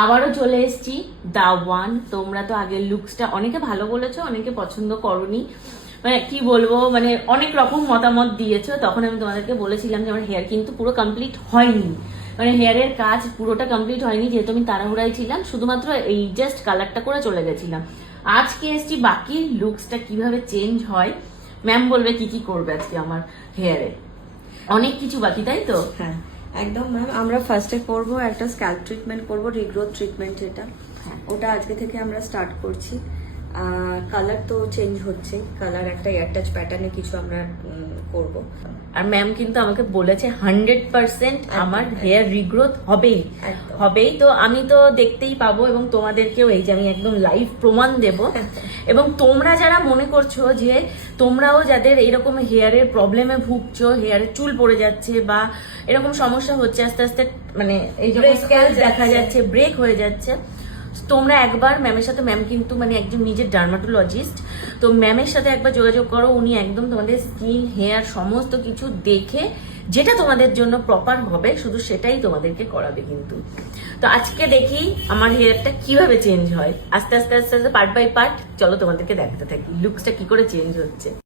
আবারও চলে এসেছি দা ওয়ান। তোমরা তো আগের লুকসটা অনেকে ভালো বলেছো, অনেকে পছন্দ করনি, মানে কি বলবো, মানে অনেক রকম মতামত দিয়েছো। তখন আমি তোমাদেরকে বলেছিলাম যে আমার হেয়ার কিন্তু পুরো কমপ্লিট হয়নি, মানে হেয়ারের কাজ পুরোটা কমপ্লিট হয়নি, যেহেতু আমি তাড়াহুড়ায় ছিলাম, শুধুমাত্র এই জাস্ট কালারটা করে চলে গেছিলাম। আজকে এসেছি বাকি লুকসটা কিভাবে চেঞ্জ হয়, ম্যাম বলবে কি কি করবে আজকে আমার হেয়ারে। অনেক কিছু বাকি, তাই তো? হ্যাঁ একদম ম্যাম। আমরা ফার্স্টে করব একটা স্ক্যাল্প ট্রিটমেন্ট করব, রিগ্রোথ ট্রিটমেন্ট যেটা, হ্যাঁ। ওটা আজকে থেকে আমরা স্টার্ট করছি। কালার তো চেঞ্জ হচ্ছে, কালার একটা এয়ার টাচ প্যাটার্নে কিছু আমরা করব। আর ম্যাম কিন্তু আমাকে বলেছে 100% আমার হেয়ার রিগ্রোথ হবেই একদম। হবেই। তো আমি তো দেখতেই পাবো এবং তোমাদেরকেও এই যে আমি একদম লাইভ প্রমাণ দেব। এবং তোমরা যারা মনে করছো যে তোমরাও যাদের এরকম হেয়ারের প্রবলেমে ভুগছো, হেয়ারে চুল পড়ে যাচ্ছে বা এরকম সমস্যা হচ্ছে আস্তে আস্তে, মানে এই যে স্ক্যাল্প দেখা যাচ্ছে, ব্রেক হয়ে যাচ্ছে, তোমরা একবার ম্যামের সাথে, ম্যাম কিন্তু মানে একজন নিজের ডার্মাটোলজিস্ট, তো ম্যামের সাথে একবার যোগাযোগ করো। উনি একদম তোমাদের স্কিন, হেয়ার সমস্ত কিছু দেখে যেটা তোমাদের জন্য প্রপার হবে শুধু সেটাই তোমাদেরকে করাবে কিন্তু। তো আজকে দেখি আমার হেয়ারটা কিভাবে চেঞ্জ হয়, আস্তে আস্তে আস্তে আস্তে পার্ট বাই পার্ট। চলো তোমাদেরকে দেখাতে থাকি লুকসটা কি করে চেঞ্জ হচ্ছে।